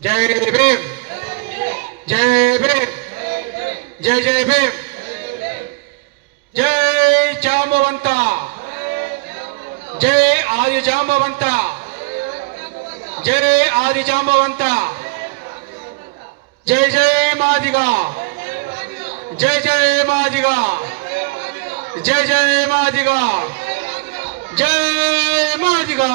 जय भीम, जय भीम, जय जय भीम, जय जांबवंत, जय आदि जांबवंत, जय आदि जांबवंत, जय जय मादिगा, जय जय मादिगा, जय जय मादिगा, जय मादिगा।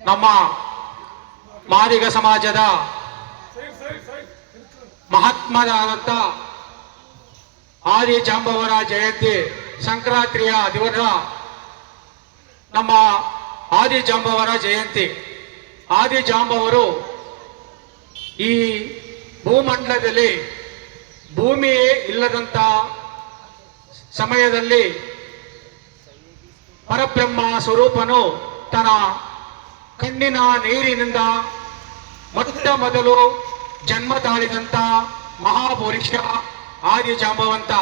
ನಮ್ಮ ಮಾದಿಗ ಸಮಾಜದ ಮಹಾತ್ಮರಾದಂಥ ಆದಿ ಜಾಂಬವರ ಜಯಂತಿ ಸಂಕ್ರಾಂತಿಯ ದಿವಸ ನಮ್ಮ ಆದಿ ಜಾಂಬವರ ಜಯಂತಿ. ಆದಿ ಜಾಂಬವರು ಈ ಭೂಮಂಡಲದಲ್ಲಿ ಭೂಮಿಯೇ ಇಲ್ಲದಂತ ಸಮಯದಲ್ಲಿ ಪರಬ್ರಹ್ಮ ಸ್ವರೂಪನು ತನ್ನ ಕಣ್ಣಿನ ನೀರಿನಿಂದ ಮೊಟ್ಟ ಮೊದಲು ಜನ್ಮ ತಾಳಿದಂತ ಮಹಾಪುರುಷ ಆದಿ ಜಾಂಬವಂತ.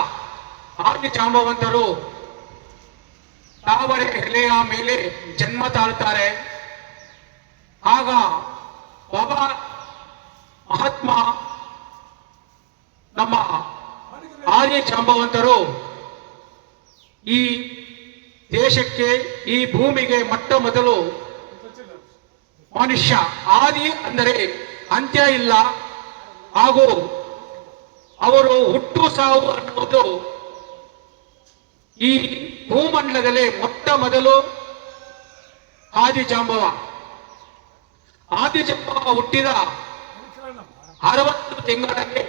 ಆದಿ ಜಾಂಬವಂತರು ತಾವರೆ ಎಲೆಯ ಮೇಲೆ ಜನ್ಮ ತಾಳ್ತಾರೆ. ಆಗ ಒಬ್ಬ ಮಹಾತ್ಮ ನಮ್ಮ ಆದಿ ಜಾಂಬವಂತರು ಈ ದೇಶಕ್ಕೆ ಈ ಭೂಮಿಗೆ ಮೊಟ್ಟ ಮೊದಲು ಮನುಷ್ಯ ಆದಿ ಅಂದರೆ ಅಂತ್ಯ ಇಲ್ಲ, ಹಾಗೂ ಅವರು ಹುಟ್ಟು ಸಾವು ಅನ್ನುವುದು ಈ ಭೂಮಂಡಲದಲ್ಲಿ ಮೊಟ್ಟ ಮೊದಲು ಆದಿ ಜಾಂಬವ. ಆದಿ ಜಾಂಬವ ಹುಟ್ಟಿದ 60 ತಿಂಗಳಲ್ಲಿ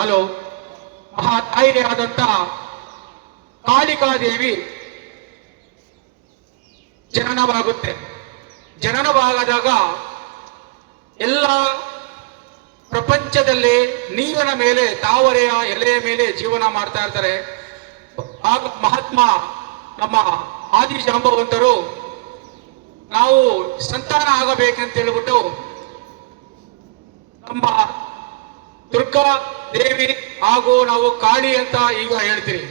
ಹಲೋ ಮಹಾತಾಯಿಯಾದಂತ ಕಾಳಿಕಾದೇವಿ ಜನನವಾಗುತ್ತೆ. ಜನನವಾಗದಾಗ ಎಲ್ಲ ಪ್ರಪಂಚದಲ್ಲಿ ನೀರಿನ ಮೇಲೆ ತಾವರೆಯ ಎಲೆಯ ಮೇಲೆ ಜೀವನ ಮಾಡ್ತಾ ಇರ್ತಾರೆ. ಆಗ ಮಹಾತ್ಮ ನಮ್ಮ ಆದಿ ಜಾಂಬವಂತರು ನಾವು ಸಂತಾನ ಆಗಬೇಕಂತ ಹೇಳ್ಬಿಟ್ಟು ನಮ್ಮ ದುರ್ಗಾ ದೇವಿ ಹಾಗೂ ನಾವು ಕಾಳಿ ಅಂತ ಈಗ ಹೇಳ್ತೀವಿ,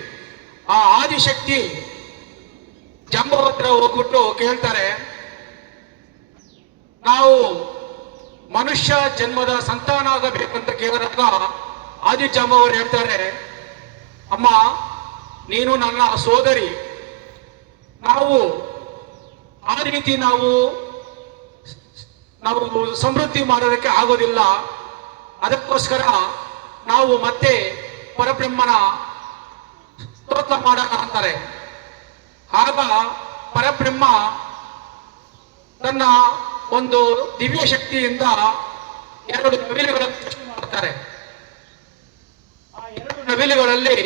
ಆ ಆದಿಶಕ್ತಿ ಜಾಂಬವತ್ರ ಹೋಗ್ಬಿಟ್ಟು ಕೇಳ್ತಾರೆ, ನಾವು ಮನುಷ್ಯ ಜನ್ಮದ ಸಂತಾನ ಆಗಬೇಕಂತ ಕೇಳಿದಾಗ ಆದಿ ಜಾಂಬವರು ಹೇಳ್ತಾರೆ, ಅಮ್ಮ ನೀನು ನನ್ನ ಸೋದರಿ, ನಾವು ಆ ರೀತಿ ನಾವು ಸಮೃದ್ಧಿ ಮಾಡೋದಕ್ಕೆ ಆಗೋದಿಲ್ಲ, ಅದಕ್ಕೋಸ್ಕರ ನಾವು ಮತ್ತೆ ಪರಬ್ರಹ್ಮನ ಸ್ತೋತ್ರ ಮಾಡೋಣ ಅಂತಾರೆ. ಆಗ ಪರಬ್ರಹ್ಮ ತನ್ನ ಒಂದು ದಿವ್ಯ ಶಕ್ತಿಯಿಂದ 2 ನವಿಲುಗಳನ್ನು ಸೃಷ್ಟಿ ಮಾಡುತ್ತಾರೆ. ಆ 2 ನವಿಲುಗಳಲ್ಲಿ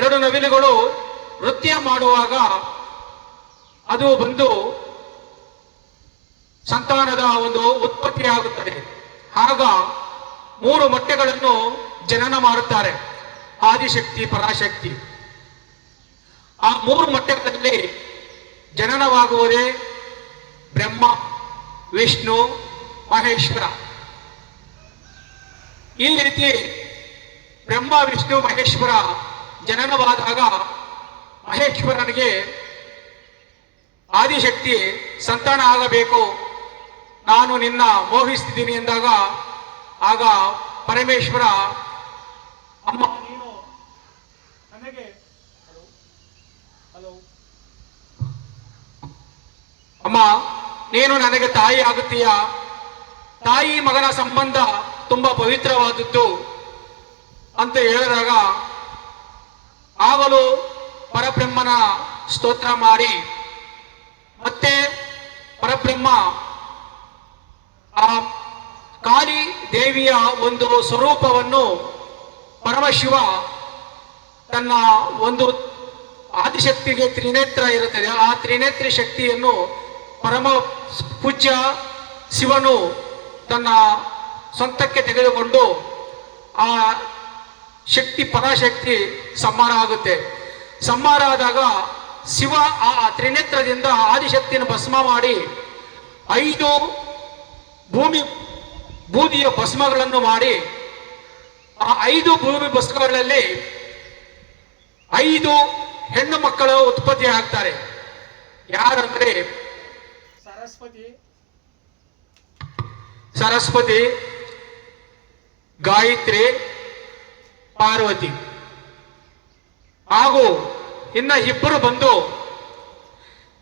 2 ನವಿಲುಗಳು ನೃತ್ಯ ಮಾಡುವಾಗ ಅದು ಬಂದು ಸಂತಾನದ ಒಂದು ಉತ್ಪತ್ತಿ ಆಗುತ್ತದೆ. ಆಗ 3 ಮೊಟ್ಟೆಗಳನ್ನು ಜನನ ಮಾಡುತ್ತಾರೆ ಆದಿಶಕ್ತಿ ಪರಾಶಕ್ತಿ. ಆ 3 ಮೊಟ್ಟೆಗಳಲ್ಲಿ ಜನನವಾಗುವುದೇ ಬ್ರಹ್ಮ, ವಿಷ್ಣು, ಮಹೇಶ್ವರ. ಈ ರೀತಿ ಬ್ರಹ್ಮ, ವಿಷ್ಣು, ಮಹೇಶ್ವರ ಜನನವಾದಾಗ ಮಹೇಶ್ವರನಿಗೆ ಆದಿಶಕ್ತಿ ಸಂತಾನ ಆಗಬೇಕು, ನಾನು ನಿನ್ನ ಮೋಹಿಸ್ತಿದ್ದೀನಿ ಎಂದಾಗ ಆಗ ಪರಮೇಶ್ವರ ಅಮ್ಮ ನೀನು ನನಗೆ ಅಮ್ಮ ನೀನು ನನಗೆ ತಾಯಿ ಆಗುತ್ತೀಯಾ, ತಾಯಿ ಮಗನ ಸಂಬಂಧ ತುಂಬಾ ಪವಿತ್ರವಾದದ್ದು ಅಂತ ಹೇಳಿದಾಗ ಆಗಲೂ ಪರಬ್ರಹ್ಮನ ಸ್ತೋತ್ರ ಮಾಡಿ ಮತ್ತೆ ಪರಬ್ರಹ್ಮ ಆ ಕಾಳಿ ದೇವಿಯ ಒಂದು ಸ್ವರೂಪವನ್ನು ಪರಮಶಿವ ತನ್ನ ಒಂದು ಆದಿಶಕ್ತಿಗೆ ತ್ರಿನೇತ್ರ ಇರುತ್ತದೆ, ಆ ತ್ರಿನೇತ್ರ ಶಕ್ತಿಯನ್ನು ಪರಮ ಪೂಜ್ಯ ಶಿವನು ತನ್ನ ಸ್ವಂತಕ್ಕೆ ತೆಗೆದುಕೊಂಡು ಆ ಶಕ್ತಿ ಪರಾಶಕ್ತಿ ಸಂಹಾರ ಆಗುತ್ತೆ. ಸಂಹಾರ ಆದಾಗ ಶಿವ ಆ ತ್ರಿನೇತ್ರದಿಂದ ಆದಿಶಕ್ತಿಯನ್ನು ಭಸ್ಮ ಮಾಡಿ 5 ಬೂದಿಯ ಭಸ್ಮಗಳನ್ನು ಮಾಡಿ ಆ 5 ಭೂಮಿ ಭಸ್ಮಗಳಲ್ಲಿ 5 ಹೆಣ್ಣು ಮಕ್ಕಳು ಉತ್ಪತ್ತಿ ಆಗ್ತಾರೆ. ಯಾರಂದ್ರೆ ಸರಸ್ವತಿ, ಗಾಯತ್ರಿ, ಪಾರ್ವತಿ ಹಾಗೂ ಇನ್ನ ಇಬ್ಬರು ಬಂದು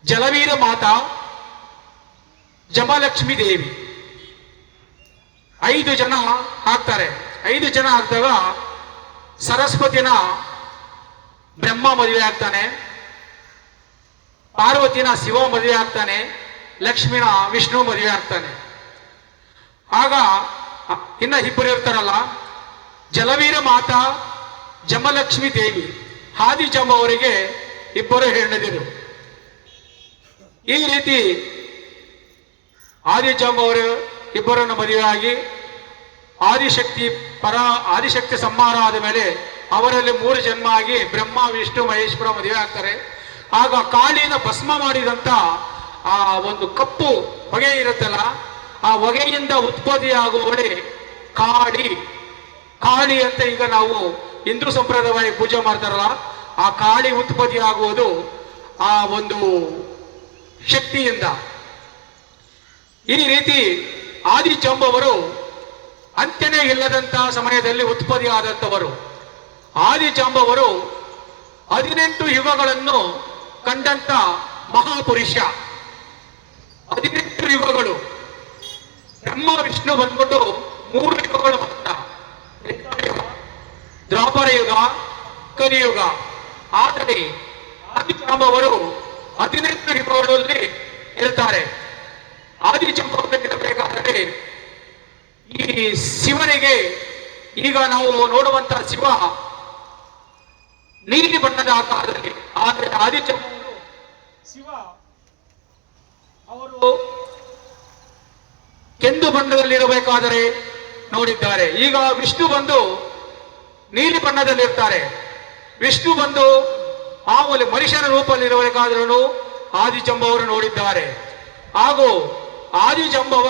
ಜಲವೀರ ಮಾತಾ, ಜಮಲಕ್ಷ್ಮೀ ದೇವಿ. 5 ಜನ ಆಗ್ತಾರೆ. 5 ಜನ ಆಗ್ದಾಗ ಸರಸ್ವತಿನ ಬ್ರಹ್ಮ ಮದುವೆ ಆಗ್ತಾನೆ, ಪಾರ್ವತಿನ ಶಿವ ಮದುವೆ ಆಗ್ತಾನೆ, ಲಕ್ಷ್ಮಿನ ವಿಷ್ಣು ಮದುವೆ ಆಗ್ತಾನೆ. ಆಗ ಇನ್ನ ಇಬ್ಬರು ಇರ್ತಾರಲ್ಲ, ಜಲವೀರ ಮಾತಾ, ಜಮಲಕ್ಷ್ಮೀ ದೇವಿ, ಆದಿಜಾಂಬ ಅವರಿಗೆ ಇಬ್ಬರು ಹೆಣ್ಣದಿರು. ಈ ರೀತಿ ಆದಿಜಾಂಬ ಅವರು ಇಬ್ಬರನ್ನು ಮದುವೆಯಾಗಿ ಆದಿಶಕ್ತಿ ಸಂಹಾರ ಆದ ಮೇಲೆ ಅವರಲ್ಲಿ 3 ಜನ್ಮ ಆಗಿ ಬ್ರಹ್ಮ, ವಿಷ್ಣು, ಮಹೇಶ್ವರ ಮದುವೆ ಆಗ್ತಾರೆ. ಆಗ ಕಾಳಿನ ಭಸ್ಮ ಮಾಡಿದಂತ ಆ ಒಂದು ಕಪ್ಪು ಹೊಗೆ ಇರುತ್ತಲ್ಲ, ಆ ಹೊಗೆಯಿಂದ ಉತ್ಪತ್ತಿಯಾಗುವವಳೆ ಕಾಳಿ ಅಂತ ಈಗ ನಾವು ಹಿಂದೂ ಸಂಪ್ರದಾಯ ಪೂಜೆ ಮಾಡ್ತಾರಲ್ಲ, ಆ ಕಾಳಿ ಉತ್ಪತ್ತಿ ಆಗುವುದು ಆ ಒಂದು ಶಕ್ತಿಯಿಂದ. ಈ ರೀತಿ ಆದಿಜಾಂಬವರು ಅಂತ್ಯನೇ ಇಲ್ಲದಂತ ಸಮಯದಲ್ಲಿ ಉತ್ಪತ್ತಿ ಆದಂಥವರು. ಆದಿಜಾಂಬವರು 18 ಯುಗಗಳನ್ನು ಕಂಡಂತ ಮಹಾಪುರುಷ. 18 ಯುಗಗಳು. ಬ್ರಹ್ಮ ವಿಷ್ಣು ಬಂದ್ಬಿಟ್ಟು 3 ಯುಗಗಳು ಮಾತ್ರ, ದ್ವಾಪರ ಯುಗ, ಕಲಿಯುಗ. ಆದರೆ ಆದಿಜಾಂಬವರು 18 ಯುಗಗಳಲ್ಲಿ ಇರ್ತಾರೆ. ಆದಿಜಾಂಬವರು ಇರಬೇಕಾದರೆ ಈ ಶಿವನಿಗೆ, ಈಗ ನಾವು ನೋಡುವಂತಹ ಶಿವ ನೀಲಿ ಬಣ್ಣದ ಆಕಾರದಲ್ಲಿ, ಆದರೆ ಆದಿಜಾಂಬವರು ಶಿವ ಅವರು ಕೆಂದು ಬಣ್ಣದಲ್ಲಿರಬೇಕಾದರೆ ನೋಡಿದ್ದಾರೆ. ಈಗ ವಿಷ್ಣು ಬಂದು ನೀಲಿ ಬಣ್ಣದಲ್ಲಿರ್ತಾರೆ. ವಿಷ್ಣು ಬಂದು ಮಾಮೂಲಿ ಮನುಷ್ಯನ ರೂಪದಲ್ಲಿರಬೇಕಾದ್ರೂ ಆದಿಜಾಂಬವರು ನೋಡಿದ್ದಾರೆ. ಹಾಗೂ ಆದಿಜಾಂಬವ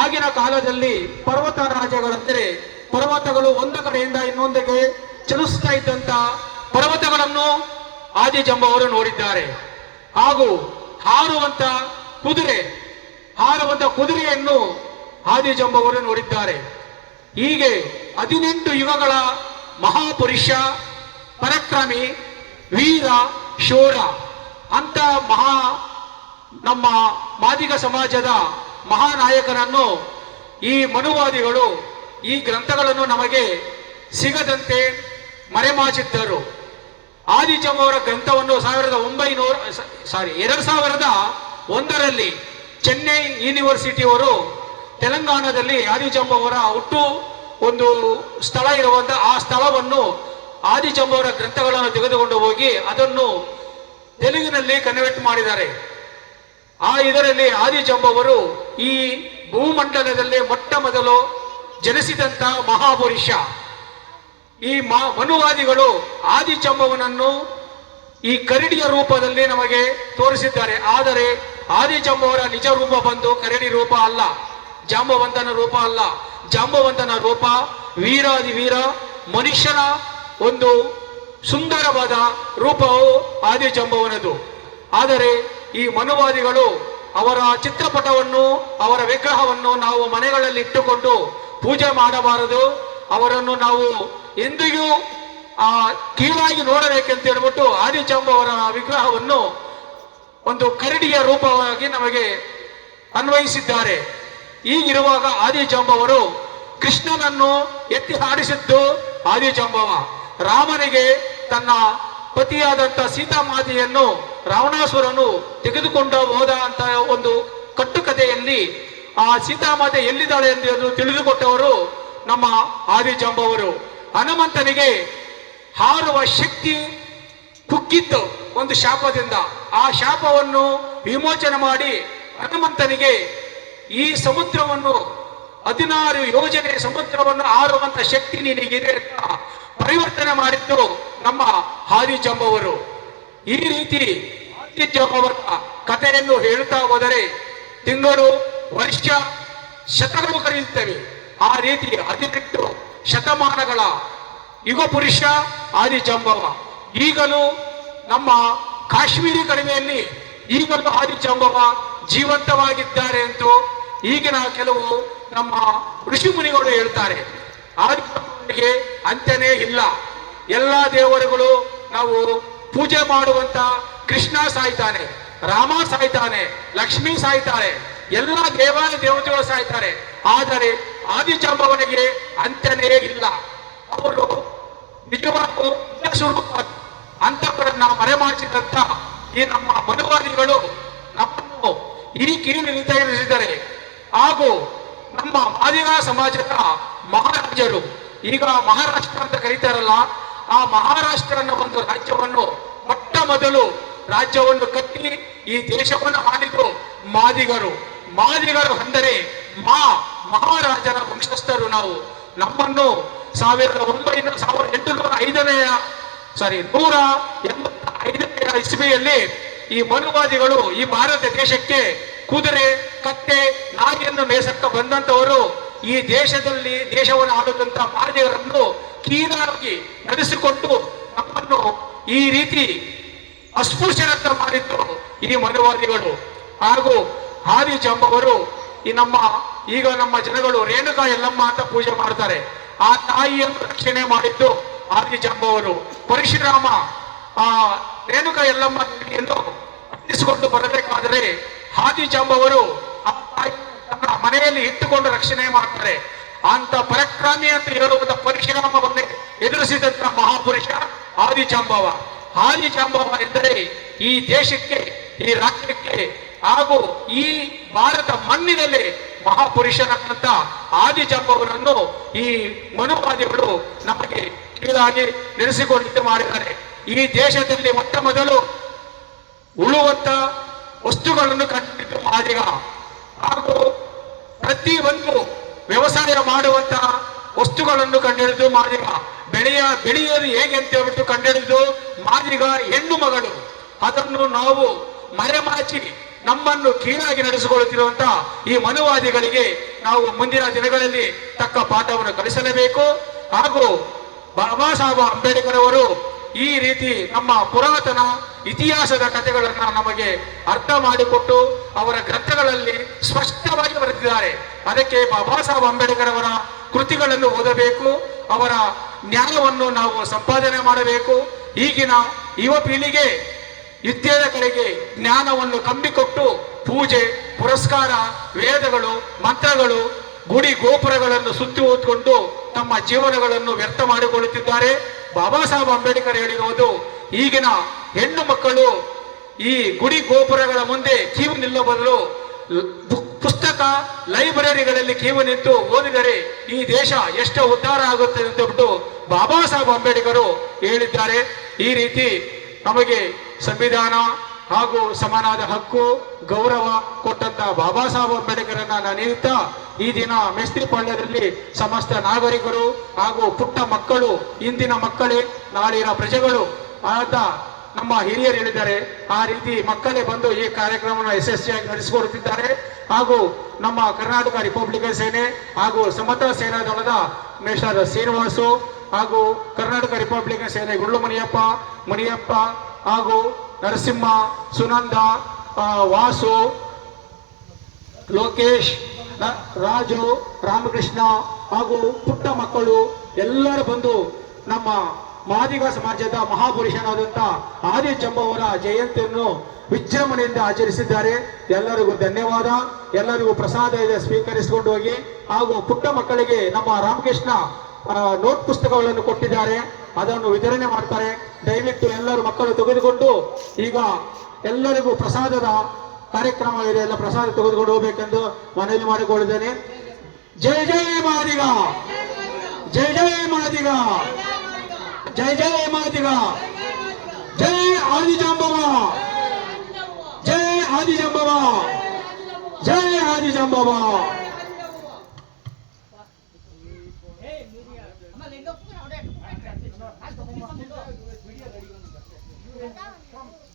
ಆಗಿನ ಕಾಲದಲ್ಲಿ ಪರ್ವತ ರಾಜಗಳೆಂದರೆ ಪರ್ವತಗಳು ಒಂದು ಕಡೆಯಿಂದ ಇನ್ನೊಂದಕ್ಕೆ ಚಲಿಸ್ತಾ ಇದ್ದಂತ ಪರ್ವತಗಳನ್ನು ಆದಿಜಾಂಬವರು ನೋಡಿದ್ದಾರೆ. ಹಾಗೂ ಹಾರುವಂತ ಕುದುರೆಯನ್ನು ಆದಿಜಾಂಬವರು ನೋಡಿದ್ದಾರೆ. ಹೀಗೆ 18 ಯುಗಗಳ ಮಹಾಪುರುಷ, ಪರಾಕ್ರಮಿ, ವೀರ, ಶೂರ ಅಂತ ನಮ್ಮ ಮಾದಿಗ ಸಮಾಜದ ಮಹಾನಾಯಕನನ್ನು ಈ ಮನುವಾದಿಗಳು ಈ ಗ್ರಂಥಗಳನ್ನು ನಮಗೆ ಸಿಗದಂತೆ ಮರೆಮಾಚಿದ್ದರು. ಆದಿಜಾಂಬವರ ಗ್ರಂಥವನ್ನು 2001ರಲ್ಲಿ ಚೆನ್ನೈ ಯೂನಿವರ್ಸಿಟಿಯವರು ತೆಲಂಗಾಣದಲ್ಲಿ ಆದಿಜಾಂಬವರ ಹುಟ್ಟು ಒಂದು ಸ್ಥಳ ಇರುವಂತ ಆ ಸ್ಥಳವನ್ನು ಆದಿಜಾಂಬವರ ಗ್ರಂಥಗಳನ್ನು ತೆಗೆದುಕೊಂಡು ಹೋಗಿ ಅದನ್ನು ತೆಲುಗಿನಲ್ಲಿ ಕನ್ವರ್ಟ್ ಮಾಡಿದ್ದಾರೆ. ಇದರಲ್ಲಿ ಆದಿಜಾಂಬವರು ಈ ಭೂಮಂಡಲದಲ್ಲಿ ಮೊಟ್ಟ ಮೊದಲು ಜನಿಸಿದಂತ ಮಹಾಪುರುಷ. ಈ ಮನುವಾದಿಗಳು ಆದಿಜಾಂಬವನನ್ನು ಈ ಕರಡಿಯ ರೂಪದಲ್ಲಿ ನಮಗೆ ತೋರಿಸಿದ್ದಾರೆ. ಆದರೆ ಆದಿಜಾಂಬವರ ನಿಜ ರೂಪ ಬಂದು ಕರಡಿ ರೂಪ ಅಲ್ಲ, ಜಾಂಬವಂತನ ರೂಪ ಅಲ್ಲ. ಜಾಂಬವಂತನ ರೂಪ ವೀರಾದಿ ವೀರ ಮನುಷ್ಯನ ಒಂದು ಸುಂದರವಾದ ರೂಪವು ಆದಿಜಾಂಬವನದು. ಆದರೆ ಈ ಮನುವಾದಿಗಳು ಅವರ ಚಿತ್ರಪಟವನ್ನು, ಅವರ ವಿಗ್ರಹವನ್ನು ನಾವು ಮನೆಗಳಲ್ಲಿ ಇಟ್ಟುಕೊಂಡು ಪೂಜೆ ಮಾಡಬಾರದು, ಅವರನ್ನು ನಾವು ಎಂದಿಗೂ ಕೀಳಾಗಿ ನೋಡಬೇಕೆಂತ ಹೇಳ್ಬಿಟ್ಟು ಆದಿಜಾಂಬವರ ವಿಗ್ರಹವನ್ನು ಒಂದು ಕರಡಿಯ ರೂಪವಾಗಿ ನಮಗೆ ಅನ್ವಯಿಸಿದ್ದಾರೆ. ಹೀಗಿರುವಾಗ ಆದಿಜಾಂಬವರು ಕೃಷ್ಣನನ್ನು ಎತ್ತಿ ಹಾಡಿಸಿದ್ದು ಆದಿಜಾಂಬವ. ರಾಮನಿಗೆ ತನ್ನ ಪತಿಯಾದಂಥ ಸೀತಾಮಾತೆಯನ್ನು ರಾವಣಾಸುರನು ತೆಗೆದುಕೊಂಡು ಹೋದ ಅಂತ ಒಂದು ಕಟ್ಟುಕಥೆಯಲ್ಲಿ ಆ ಸೀತಾಮಾತೆ ಎಲ್ಲಿದ್ದಾಳೆ ಎಂದು ತಿಳಿದುಕೊಟ್ಟವರು ನಮ್ಮ ಆದಿಜಾಂಬವರು. ಹನುಮಂತನಿಗೆ ಹಾರುವ ಶಕ್ತಿ ಕುಗ್ಗಿದ್ದು ಒಂದು ಶಾಪದಿಂದ, ಆ ಶಾಪವನ್ನು ವಿಮೋಚನೆ ಮಾಡಿ ಹನುಮಂತನಿಗೆ ಈ ಸಮುದ್ರವನ್ನು 16 ಯೋಜನೆ ಸಮುದ್ರವನ್ನು ಆರುವಂತ ಶಕ್ತಿ ನಿನಗಿದೆ ಅಂತ ಪರಿವರ್ತನೆ ಮಾಡಿದ್ದು ನಮ್ಮ ಆದಿಜಾಂಬವರು. ಈ ರೀತಿ ಆದಿಜಾಂಬವರ ಕಥೆಯನ್ನು ಹೇಳುತ್ತಾ ಹೋದರೆ ತಿಂಗಳು, ವರ್ಷ, ಶತಗಳು ಕರೆಯುತ್ತೇವೆ. ಆ ರೀತಿ 18 ಶತಮಾನಗಳ ಯುಗ ಪುರುಷ ಆದಿಜಾಂಬವ. ಈಗಲೂ ನಮ್ಮ ಕಾಶ್ಮೀರಿ ಕಣಿವೆಯಲ್ಲಿ ಈಗಲೂ ಆದಿಜಾಂಬವ ಜೀವಂತವಾಗಿದ್ದಾರೆ ಎಂದು ಈಗಿನ ಕೆಲವು ನಮ್ಮ ಋಷಿ ಮುನಿಗಳು ಹೇಳ್ತಾರೆ. ಆದಿಜಾಂಬವನಿಗೆ ಅಂತ್ಯನೇ ಇಲ್ಲ. ಎಲ್ಲ ದೇವರುಗಳು ನಾವು ಪೂಜೆ ಮಾಡುವಂತ ಕೃಷ್ಣ ಸಾಯ್ತಾನೆ, ರಾಮ ಸಾಯ್ತಾನೆ, ಲಕ್ಷ್ಮೀ ಸಾಯ್ತಾರೆ, ಎಲ್ಲ ದೇವತೆಗಳು ಸಾಯ್ತಾರೆ. ಆದರೆ ಆದಿಜಾಂಬವನಿಗೆ ಅಂತ್ಯನೇ ಇಲ್ಲ. ಅವರು ನಿಜವಾಗೂ ಸ್ವರೂಪ ಅಂತವರನ್ನ ಮರೆಮಾಚಿದಂತ ಈ ನಮ್ಮ ಮನುವಾದಿಗಳು ನಮ್ಮನ್ನು ಈ ಕೀಳು ತಯಾರಿಸಿದ್ದಾರೆ. ಹಾಗೂ ನಮ್ಮ ಮಾದಿಗ ಸಮಾಜದ ಮಹಾರಾಜರು, ಈಗ ಮಹಾರಾಷ್ಟ್ರ ಅಂತ ಕರೀತಾರಲ್ಲ, ಆ ಮಹಾರಾಷ್ಟ್ರ ಅನ್ನೋ ಒಂದು ರಾಜ್ಯವನ್ನು ಮೊಟ್ಟ ಮೊದಲು ರಾಜ್ಯವನ್ನು ಕಟ್ಟಿ ಈ ದೇಶವನ್ನು ಆಳಿದ್ರು ಮಾದಿಗರು. ಮಾದಿಗರು ಅಂದರೆ ಮಹಾರಾಜರ ವಂಶಸ್ಥರು ನಾವು. ನಮ್ಮನ್ನು 185ನೇ ಇಸ್ವಿಯಲ್ಲಿ ಈ ಮನುವಾದಿಗಳು ಈ ಭಾರತ ದೇಶಕ್ಕೆ ಕುದುರೆ, ಕತ್ತೆ, ನಾಯಿಯನ್ನು ಮೇಸಕ್ಕ ಬಂದಂತವರು ಈ ದೇಶವನ್ನು ಆಳುವಂತ ಮಾದಿಗರನ್ನು ಕೀಳಾಗಿ ನಡೆಸಿಕೊಂಡು ನಮ್ಮನ್ನು ಈ ರೀತಿ ಅಸ್ಪೃಶ್ಯರಂತ ಮಾಡಿದ್ದು ಈ ಮನುವಾದಿಗಳು. ಹಾಗೂ ಆದಿಜಾಂಬವರು ಈಗ ನಮ್ಮ ಜನಗಳು ರೇಣುಕಾ ಯಲ್ಲಮ್ಮ ಅಂತ ಪೂಜೆ ಮಾಡ್ತಾರೆ. ಆ ತಾಯಿಯನ್ನು ರಕ್ಷಣೆ ಮಾಡಿದ್ದು ಆದಿಜಾಂಬವರು. ಪರಶುರಾಮ ರೇಣುಕಾ ಯಲ್ಲಮ್ಮನ್ನು ಅಟ್ಟಿಸಿಕೊಂಡು ಬರಬೇಕಾದರೆ ಆದಿಜಾಂಬವರು ಆ ತಾಯಿ ತನ್ನ ಮನೆಯಲ್ಲಿ ಇಟ್ಟುಕೊಂಡು ರಕ್ಷಣೆ ಮಾಡ್ತಾರೆ. ಅಂತ ಪರಾಕ್ರಮಿ ಅಂತ ಹೇಳುವಂತ ಪರಶುರಾಮವನ್ನೇ ಎದುರಿಸಿದಂತ ಮಹಾಪುರುಷ ಆದಿಜಾಂಬವ. ಆದಿಜಾಂಬವ ಎಂದರೆ ಈ ದೇಶಕ್ಕೆ, ಈ ರಾಜ್ಯಕ್ಕೆ ಹಾಗೂ ಈ ಭಾರತ ಮಣ್ಣಿನಲ್ಲಿ ಮಹಾಪುರುಷನಂತ ಆದಿಜಾಂಬವನನ್ನು ಈ ಮನುವಾದಿಗಳು ನಮಗೆ ಕೀಳಾಗಿ ನೆನೆಸಿಕೊಂಡು ಮಾಡಿದ್ದಾರೆ. ಈ ದೇಶದಲ್ಲಿ ಮೊಟ್ಟ ಮೊದಲು ಉಳುವಂತ ವಸ್ತುಗಳನ್ನು ಕಂಡಿದ್ದು ಮಾದಿಗ. ಹಾಗೂ ಪ್ರತಿಯೊಂದು ವ್ಯವಸಾಯ ಮಾಡುವಂತ ವಸ್ತುಗಳನ್ನು ಕಂಡಿಡಿದು ಮಾದಿಗ. ಬೆಳೆಯೋದು ಹೇಗೆ ಅಂತ ಹೇಳ್ಬಿಟ್ಟು ಕಂಡಿಡಿದು ಮಾದಿಗ ಹೆಣ್ಣು ಮಗಳು. ಅದನ್ನು ನಾವು ಮರೆಮಾಚಿ ನಮ್ಮನ್ನು ಕೀಳಾಗಿ ನಡೆಸಿಕೊಳ್ಳುತ್ತಿರುವಂತ ಈ ಮನುವಾದಿಗಳಿಗೆ ನಾವು ಮುಂದಿನ ದಿನಗಳಲ್ಲಿ ತಕ್ಕ ಪಾಠವನ್ನು ಕಲಿಸಲೇಬೇಕು. ಹಾಗೂ ಬಾಬಾ ಸಾಹೇಬ್ ಅಂಬೇಡ್ಕರ್ ಅವರು ಈ ರೀತಿ ನಮ್ಮ ಪುರಾತನ ಇತಿಹಾಸದ ಕಥೆಗಳನ್ನ ನಮಗೆ ಅರ್ಥ ಮಾಡಿಕೊಟ್ಟು ಅವರ ಗ್ರಂಥಗಳಲ್ಲಿ ಸ್ಪಷ್ಟವಾಗಿ ಬರೆದಿದ್ದಾರೆ. ಅದಕ್ಕೆ ಬಾಬಾ ಸಾಹೇಬ್ ಅಂಬೇಡ್ಕರ್ ಅವರ ಕೃತಿಗಳನ್ನು ಓದಬೇಕು, ಅವರ ಜ್ಞಾನವನ್ನು ನಾವು ಸಂಪಾದನೆ ಮಾಡಬೇಕು. ಈಗಿನ ಯುವ ಪೀಳಿಗೆ ವಿದ್ಯೆಯ ಕಡೆಗೆ ಜ್ಞಾನವನ್ನು ಕಂಬಿಕೊಟ್ಟು ಪೂಜೆ, ಪುರಸ್ಕಾರ, ವೇದಗಳು, ಮಂತ್ರಗಳು, ಗುಡಿ ಗೋಪುರಗಳನ್ನು ಸುತ್ತಿ ಹೋದ್ಕೊಂಡು ತಮ್ಮ ಜೀವನಗಳನ್ನು ವ್ಯರ್ಥ ಮಾಡಿಕೊಳ್ಳುತ್ತಿದ್ದಾರೆ. ಬಾಬಾ ಸಾಹೇಬ್ ಅಂಬೇಡ್ಕರ್ ಹೇಳಿರುವುದು, ಈಗಿನ ಹೆಣ್ಣು ಮಕ್ಕಳು ಈ ಗುಡಿ ಗೋಪುರಗಳ ಮುಂದೆ ಕೀವು ನಿಲ್ಲೋ ಬದಲು ಪುಸ್ತಕ ಲೈಬ್ರರಿಗಳಲ್ಲಿ ಕೀವು ನಿಂತು ಓದಿದರೆ ಈ ದೇಶ ಎಷ್ಟು ಉದ್ಧಾರ ಆಗುತ್ತೆ ಅಂತ ಬಿಟ್ಟು ಬಾಬಾ ಸಾಹೇಬ್ ಅಂಬೇಡ್ಕರ್ ಹೇಳಿದ್ದಾರೆ. ಈ ರೀತಿ ನಮಗೆ ಸಂವಿಧಾನ ಹಾಗೂ ಸಮಾನವಾದ ಹಕ್ಕು, ಗೌರವ ಕೊಟ್ಟಂತ ಬಾಬಾ ಸಾಹೇಬ್ ಅಂಬೇಡ್ಕರನ್ನ ನೆನೆಯುತ್ತಾ ಈ ದಿನ ಮೇಸ್ತ್ರಿಪಾಳ್ಯದಲ್ಲಿ ಸಮಸ್ತ ನಾಗರಿಕರು ಹಾಗೂ ಪುಟ್ಟ ಮಕ್ಕಳು, ಇಂದಿನ ಮಕ್ಕಳೇ ನಾಳಿನ ಪ್ರಜೆಗಳು ಅಂತ ನಮ್ಮ ಹಿರಿಯರು ಹೇಳಿದ್ದಾರೆ. ಆ ರೀತಿ ಮಕ್ಕಳೇ ಬಂದು ಈ ಕಾರ್ಯಕ್ರಮವನ್ನು ಯಶಸ್ವಿಯಾಗಿ ನಡೆಸಿಕೊಡುತ್ತಿದ್ದಾರೆ. ಹಾಗೂ ನಮ್ಮ ಕರ್ನಾಟಕ ರಿಪಬ್ಲಿಕನ್ ಸೇನೆ ಹಾಗೂ ಸಮತಾ ಸೇನಾ ದಳದ ಮೇಷರ್ ಶ್ರೀನಿವಾಸು ಹಾಗೂ ಕರ್ನಾಟಕ ರಿಪಬ್ಲಿಕನ್ ಸೇನೆ ಗುಳ್ಳು ಮುನಿಯಪ್ಪ ಹಾಗೂ ನರಸಿಂಹ, ಸುನಂದ, ವಾಸು, ಲೋಕೇಶ್, ರಾಜು, ರಾಮಕೃಷ್ಣ ಹಾಗೂ ಪುಟ್ಟ ಮಕ್ಕಳು ಎಲ್ಲರೂ ಬಂದು ನಮ್ಮ ಮಾದಿಗ ಸಮಾಜದ ಮಹಾಪುರುಷನಾದಂಥ ಆದಿಜಾಂಬವರ ಜಯಂತಿಯನ್ನು ವಿಜೃಂಭಣೆಯಿಂದ ಆಚರಿಸಿದ್ದಾರೆ. ಎಲ್ಲರಿಗೂ ಧನ್ಯವಾದ. ಎಲ್ಲರಿಗೂ ಪ್ರಸಾದ ಇದೆ, ಸ್ವೀಕರಿಸಿಕೊಂಡು ಹೋಗಿ. ಹಾಗೂ ಪುಟ್ಟ ಮಕ್ಕಳಿಗೆ ನಮ್ಮ ರಾಮಕೃಷ್ಣ ನೋಟ್ ಪುಸ್ತಕಗಳನ್ನು ಕೊಟ್ಟಿದ್ದಾರೆ, ಅದನ್ನು ವಿತರಣೆ ಮಾಡ್ತಾರೆ. ದಯವಿಟ್ಟು ಎಲ್ಲರೂ ಮಕ್ಕಳು ತೆಗೆದುಕೊಂಡು ಈಗ ಎಲ್ಲರಿಗೂ ಪ್ರಸಾದದ ಕಾರ್ಯಕ್ರಮ ಇದೆ, ಎಲ್ಲ ಪ್ರಸಾದ ತೆಗೆದುಕೊಂಡು ಹೋಗ್ಬೇಕೆಂದು ಮನವಿ ಮಾಡಿಕೊಂಡಿದ್ದೇನೆ. ಜೈ ಜೈ ಮಾದಿಗ, ಜೈ ಜೈ ಮಾದಿಗ, ಜೈ ಜೈ ಮಾದಿಗ, ಜೈ ಆದಿಜಾಂಬವ, ಜೈ ಆದಿಜಾಂಬವ, ಜೈ ಆದಿಜಾಂಬವ. Come.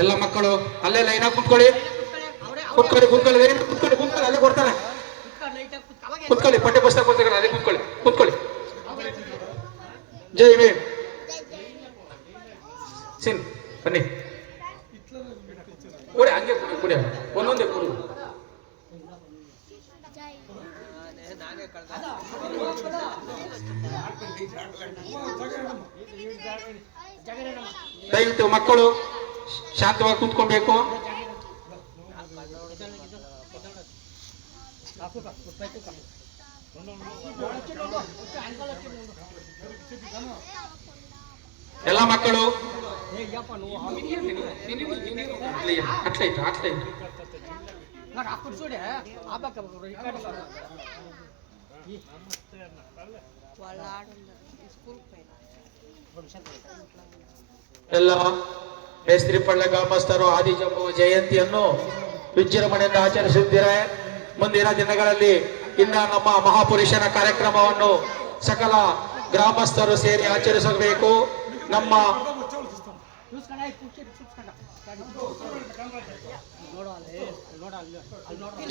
ಎಲ್ಲ ಮಕ್ಕಳು ಅಲ್ಲೇ ಲೈನ್ ಆಗಿ ಕುತ್ಕೊಳ್ಳಿ, ಕುತ್ಕೊಳ್ಳಿ ಕುತ್ಕೊಳ್ಳಿ ಲೈನ್ ಕುತ್ಕೊಳ್ಳಿ ಕುತ್ಕೊಳ್ಳಿ, ಅಲ್ಲೇ ಕೊಡ್ತಾರೆ ಕುತ್ಕೊಳ್ಳಿ, ಪಠ್ಯ ಪುಸ್ತಕ ಕೊಡ್ತಾರೆ ಅಲ್ಲೇ ಕುತ್ಕೊಳ್ಳಿ ಕುತ್ಕೊಳ್ಳಿ. ಜೈ ಭೀಮ್. ಸಿನ್ ಬನ್ನಿ ಕೊಡಿ, ಹಂಗೆ ಕೊಡಿ ಕೊಡಿ, ಒಂದೊಂದೇ ಕೊಡಿ. ದಯವಿಟ್ಟು ಮಕ್ಕಳು ಶಾಂತವಾಗಿ ಕುತ್ಕೊಬೇಕು. ಎಲ್ಲ ಮಕ್ಕಳು ಎಲ್ಲ ಮೇಸ್ತ್ರಿಪಳ್ಳ ಗ್ರಾಮಸ್ಥರು ಆದಿಜಂಬುವ ಜಯಂತಿಯನ್ನು ವಿಜೃಂಭಣೆಯಿಂದ ಆಚರಿಸುತ್ತಿದ್ದಾರೆ. ಮುಂದಿನ ದಿನಗಳಲ್ಲಿ ಇನ್ನ ನಮ್ಮ ಮಹಾಪುರುಷನ ಕಾರ್ಯಕ್ರಮವನ್ನು ಸಕಲ ಗ್ರಾಮಸ್ಥರು ಸೇರಿ ಆಚರಿಸಬೇಕು. ನಮ್ಮ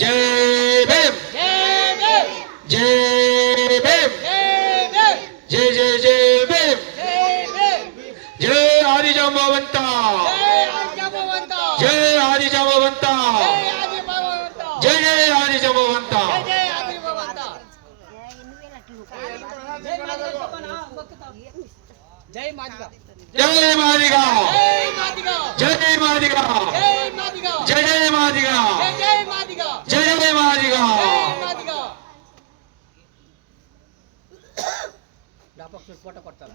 ಜೈ ಭೀಮ್, ಜೈ ಭೀಮ್, ಜೈ ಜೈ ಜೈ ಭೀಮ್, ಜೈ ಆದಿಜಾಂಬವಂತ, ಜೈ ಆದಿಜಾಂಬವಂತ, ಜೈ ಜೈ ಆದಿಜಾಂಬವಂತ. ಜೈ ಮಾದಿಗ, ಜೈ ಮಾದಿಗ, ಜೈ ಮಾದಿಗ, ಜೈ ಜೈ ಮಾದಿಗ, ಜೈ ಜೈ ಮಾದಿಗ. ಫೋಟೋ ಕೊಡ್ತಾರೆ.